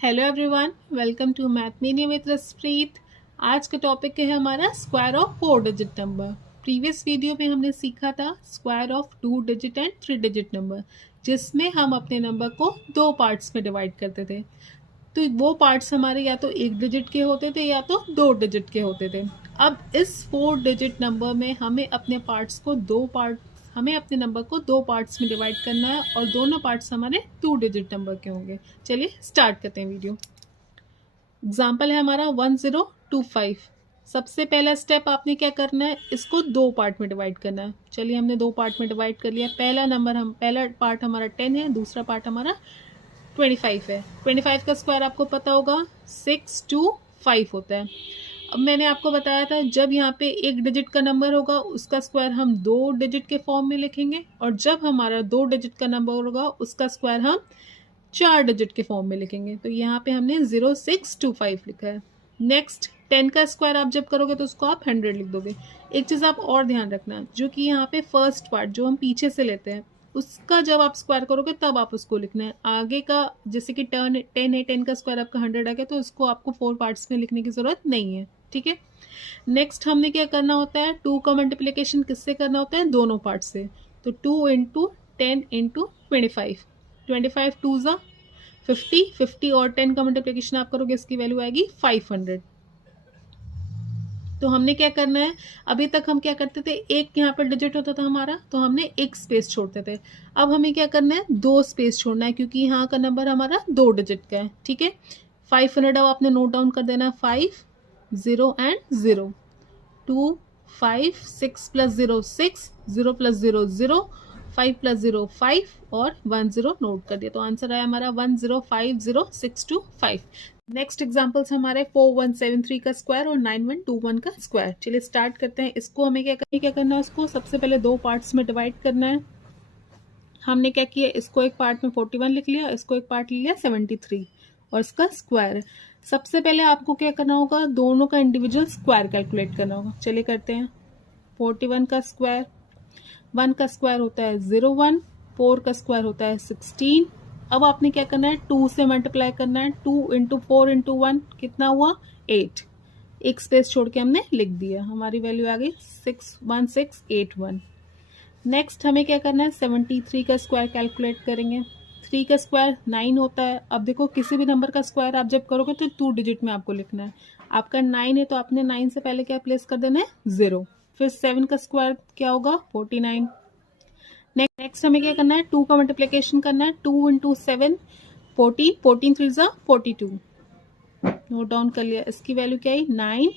Hello everyone, welcome to math media with Raspreet. आज का topic है हमारा square of 4 digit number. Previous video में हमने सीखा था square of 2 digit and 3 digit number, जिसमें हम अपने नंबर को दो पार्ट्स में डिवाइड करते थे। तो वो पार्ट्स हमारे या तो 1 डिजिट के होते थे या तो 2 डिजिट के होते थे। अब इस 4 डिजिट नंबर में हमें अपने नंबर को दो पार्ट्स में डिवाइड करना है और दोनों पार्ट्स हमारे 2 डिजिट नंबर के होंगे। चलिए स्टार्ट करते हैं वीडियो। एग्जाम्पल है हमारा 1025। सबसे पहला स्टेप आपने क्या करना है, इसको दो पार्ट में डिवाइड करना है। चलिए हमने दो पार्ट में डिवाइड कर लिया। पहला पार्ट हमारा 10 है, दूसरा पार्ट हमारा 25 है। 25 का स्क्वायर आपको पता होगा 625 होता है। अब मैंने आपको बताया था जब यहाँ पे 1 डिजिट का नंबर होगा उसका स्क्वायर हम 2 डिजिट के फॉर्म में लिखेंगे, और जब हमारा 2 डिजिट का नंबर होगा उसका स्क्वायर हम 4 डिजिट के फॉर्म में लिखेंगे। तो यहाँ पे हमने 0625 लिखा है। नेक्स्ट 10 का स्क्वायर आप जब करोगे तो उसको आप 100 लिख दोगे। एक चीज़ आप और ध्यान रखना, जो कि यहाँ पे फर्स्ट पार्ट जो हम पीछे से लेते हैं उसका जब आप स्क्वायर करोगे तब आप उसको लिखना है। आगे का जैसे कि 10 है, 10 का स्क्वायर आपका 100 आ गया, तो उसको आपको 4 पार्ट्स में लिखने की ज़रूरत नहीं है। ठीक है। नेक्स्ट हमने क्या करना होता है, 2 का मल्टीप्लिकेशन किससे करना होता है, दोनों पार्ट से। तो 2 इंटू 10 इंटू 25, 25 टू ज़ा 50, 50 और 10 का मल्टीप्लिकेशन आप करोगे इसकी वैल्यू आएगी 500। तो हमने क्या करना है, अभी तक हम क्या करते थे, एक यहाँ पर डिजिट होता था हमारा तो हमने एक स्पेस छोड़ते थे। अब हमें क्या करना है, दो स्पेस छोड़ना है, क्योंकि यहाँ का नंबर हमारा 2 डिजिट का है। ठीक है। 500 अब आपने नोट डाउन कर देना, 5 0 एंड 0, 2 5 6 प्लस 0 6, 0 प्लस 0 0, 5 प्लस 0 5 और 1 0 नोट कर दिया। तो आंसर आया हमारा 1050625। नेक्स्ट एग्जाम्पल्स हमारे 4173 का स्क्वायर और 9121 का स्क्वायर। चलिए स्टार्ट करते हैं। इसको हमें क्या करना है, उसको सबसे पहले दो पार्ट्स में डिवाइड करना है। हमने क्या किया, इसको एक पार्ट में 41 लिख लिया, इसको एक पार्ट ले लिया 73 और इसका स्क्वायर। सबसे पहले आपको क्या करना होगा, दोनों का इंडिविजुअल स्क्वायर कैलकुलेट करना होगा। चलिए करते हैं। 41 का स्क्वायर, 1 का स्क्वायर होता है 01, 4 का स्क्वायर होता है 16। अब आपने क्या करना है, 2 से मल्टीप्लाई करना है। 2 इंटू 4 इंटू 1 कितना हुआ, 8। एक स्पेस छोड़ के हमने लिख दिया, हमारी वैल्यू आ गई 61681। नेक्स्ट हमें क्या करना है, 73 का स्क्वायर कैलकुलेट करेंगे। 3 का स्क्वायर 9 होता है। अब देखो किसी भी नंबर का स्क्वायर आप जब करोगे तो 2 डिजिट में आपको लिखना है। आपका 9 है तो आपने 9 से पहले क्या प्लेस कर देना है, 0। फिर 7 का स्क्वायर क्या होगा, 49। नेक्स्ट हमें क्या करना है, 2 का मल्टीप्लिकेशन करना है। 2 इंटू 7 14, 14 3 ज़ा 42। नोट डाउन कर लिया। इसकी वैल्यू क्या है, 9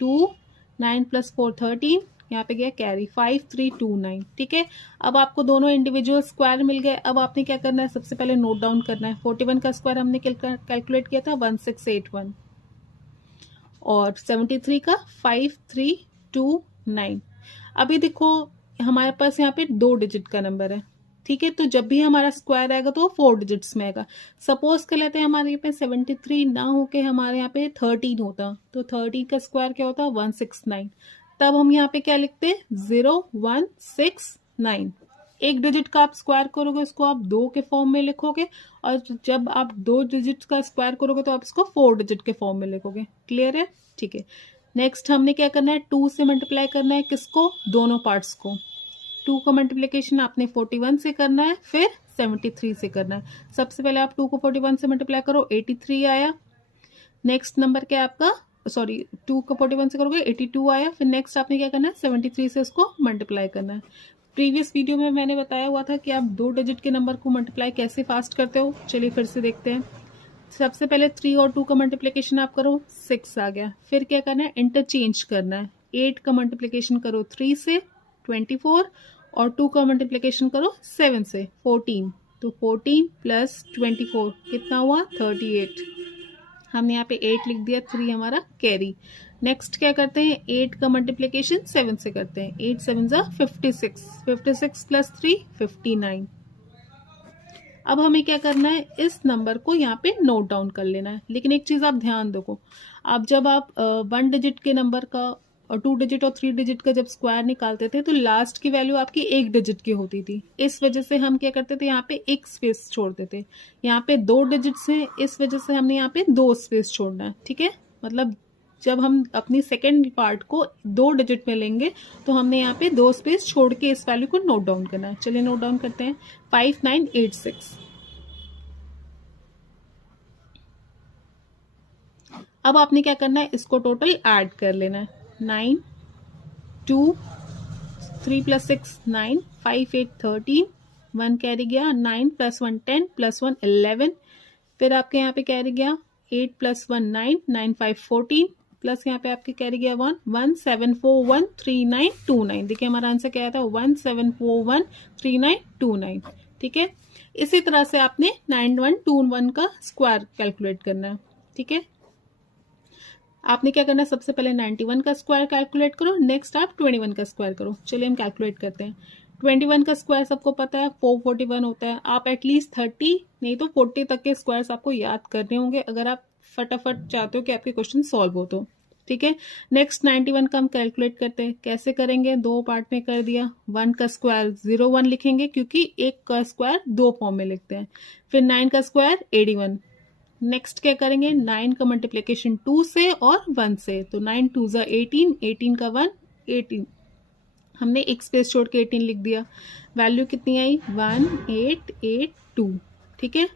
2 9 प्लस 4 13, यहाँ पे गया कैरी 5329। ठीक है। अब आपको दोनों इंडिविजुअल स्क्वायर मिल गए। अब आपने क्या करना है, सबसे पहले नोट डाउन करना है। 41 का स्क्वायर हमने कैलकुलेट किया था 1681 और 73 का 5329। अभी देखो हमारे पास यहाँ पे 2 डिजिट का नंबर है। ठीक है। तो जब भी हमारा स्क्वायर आएगा तो 4 डिजिट्स में आएगा। सपोज कर लेते हैं हमारे यहाँ पे 73 ना होके हमारे यहाँ पे 13 होता, तो 13 का स्क्वायर क्या होता, 169। तब हम यहाँ पे क्या लिखते हैं, 0169। एक डिजिट का आप स्क्वायर करोगे उसको आप 2 के फॉर्म में लिखोगे, और जब आप 2 डिजिट का स्क्वायर करोगे तो आप इसको 4 डिजिट के फॉर्म में लिखोगे। क्लियर है। ठीक है। नेक्स्ट हमने क्या करना है, 2 से मल्टीप्लाई करना है, किसको, दोनों पार्ट्स को। 2 का मल्टीप्लिकेशन आपने 41 से करना है, फिर 73 से करना है। सबसे पहले आप 2 को 41 से मल्टीप्लाई करो, 83 आया। नेक्स्ट नंबर क्या है आपका, 2 को 41 से करोगे 82 आया। फिर नेक्स्ट आपने क्या करना है, 73 से उसको मल्टीप्लाई करना है। प्रीवियस वीडियो में मैंने बताया हुआ था कि आप 2 डिजिट के नंबर को मल्टीप्लाई कैसे फास्ट करते हो। चलिए फिर से देखते हैं। सबसे पहले 3 और 2 का मल्टीप्लिकेशन आप करो, 6 आ गया। फिर क्या करना है, इंटरचेंज करना है। 8 का मल्टीप्लिकेशन करो 3 से, 24, और 2 का मल्टीप्लिकेशन करो 7 से, 14। तो 14 प्लस 24 कितना हुआ, 38। हमने यहाँ पे 8 लिख दिया, 3 हमारा कैरी। नेक्स्ट क्या करते हैं, 8 का मल्टीप्लिकेशन 7 से करते हैं। 8 7 ज़ा 56, 56 प्लस 3 59। अब हमें क्या करना है, इस नंबर को यहाँ पे नोट डाउन कर लेना है। लेकिन एक चीज़ आप ध्यान दो, आप जब आप 1 डिजिट के नंबर का और 2 डिजिट और 3 डिजिट का जब स्क्वायर निकालते थे तो लास्ट की वैल्यू आपकी 1 डिजिट की होती थी। इस वजह से हम क्या करते थे, यहाँ पे एक स्पेस छोड़ते थे। यहाँ पे 2 डिजिट्स हैं, इस वजह से हमने यहाँ पे 2 स्पेस छोड़ना है। ठीक है, मतलब जब हम अपनी सेकेंड पार्ट को 2 डिजिट में लेंगे तो हमने यहाँ पे 2 स्पेस छोड़ के इस वैल्यू को नोट डाउन करना है। चलिए नोट डाउन करते हैं। 5986। अब आपने क्या करना है, इसको टोटल ऐड कर लेना है। 9 2 3 + 6 9 5 8 13 1 कैरी गया, 9 + 1 10 + 1 11, फिर आपके यहाँ पे कैरी गया 8 + 1 9 9 5 14 प्लस यहाँ पे आपके कैरी गया 1 17413929। देखिए हमारा आंसर क्या था, 17413929। ठीक है, इसी तरह से आपने 9121 का स्क्वायर कैलकुलेट करना है। ठीक है, आपने क्या करना है, सबसे पहले 91 का स्क्वायर कैलकुलेट करो, नेक्स्ट आप 21 का स्क्वायर करो। चलिए हम कैलकुलेट करते हैं। 21 का स्क्वायर सबको पता है 441 होता है। आप एटलीस्ट 30 नहीं तो 40 तक के स्क्वायर्स आपको याद करने होंगे अगर आप फटाफट चाहते हो कि आपके क्वेश्चन सॉल्व हो तो। ठीक है, नेक्स्ट 91 का हम कैलकुलेट करते हैं। कैसे करेंगे, 2 पार्ट में कर दिया। 1 का स्क्वायर 01 लिखेंगे क्योंकि 1 का स्क्वायर 2 फॉर्म में लिखते हैं। फिर 9 का स्क्वायर 81। नेक्स्ट क्या करेंगे, 9 का मल्टीप्लीकेशन 2 से और 1 से, तो 9 2 ज़ा 18, 18 का 1 18, हमने एक स्पेस छोड़ के 18 लिख दिया। वैल्यू कितनी आई, 1882। ठीक है,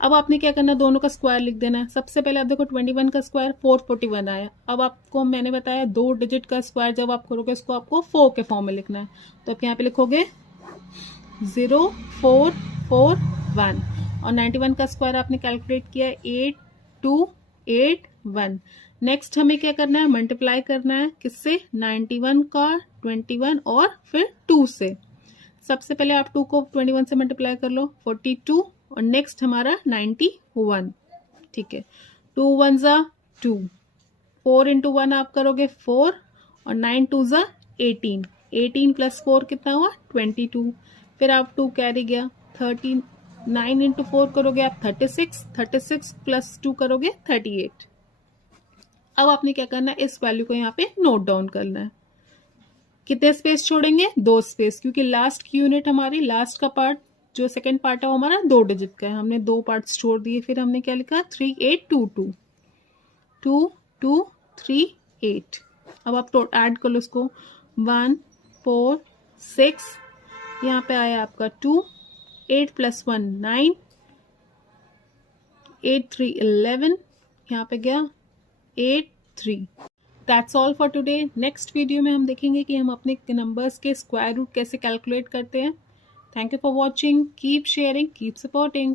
अब आपने क्या करना, दोनों का स्क्वायर लिख देना है। सबसे पहले आप देखो 21 का स्क्वायर 441 आया। अब आपको मैंने बताया 2 डिजिट का स्क्वायर जब आप करोगे इसको आपको 4 के फॉर्म में लिखना है, तो आप यहाँ पे लिखोगे 0441 और 91 का स्क्वायर आपने कैलकुलेट किया 8281। नेक्स्ट हमें क्या करना है, मल्टीप्लाई करना है किससे, 91 का 21 और फिर 2 से। सबसे पहले आप 2 को 21 से मल्टीप्लाई कर लो 42 और नेक्स्ट हमारा 91। ठीक है, 2 1 ज़ा 2, 4 × 1 आप करोगे 4 और 9 2 ज़ा 18, 18 + 4 कितना हुआ 22। फिर आप 2 कैरी गया 13, 9 × 4 करोगे आप 36, 36 + 2 करोगे 38। अब आपने क्या करना है, इस वैल्यू को यहाँ पे नोट डाउन करना है। कितने स्पेस छोड़ेंगे, 2 स्पेस, क्योंकि लास्ट की यूनिट हमारी, लास्ट का पार्ट जो सेकंड पार्ट है वो हमारा 2 डिजिट का है। हमने 2 पार्ट्स छोड़ दिए। फिर हमने क्या लिखा, 3822 2238। अब आप ऐड कर लो इसको, 1 4 6, यहाँ पे आया आपका 2, 8 + 1 9, 8 3 11, यहाँ पे गया 8 3। That's all for today. Next video में हम देखेंगे कि हम अपने नंबर्स के स्क्वायर रूट कैसे कैलकुलेट करते हैं। Thank you for watching, keep sharing, keep supporting.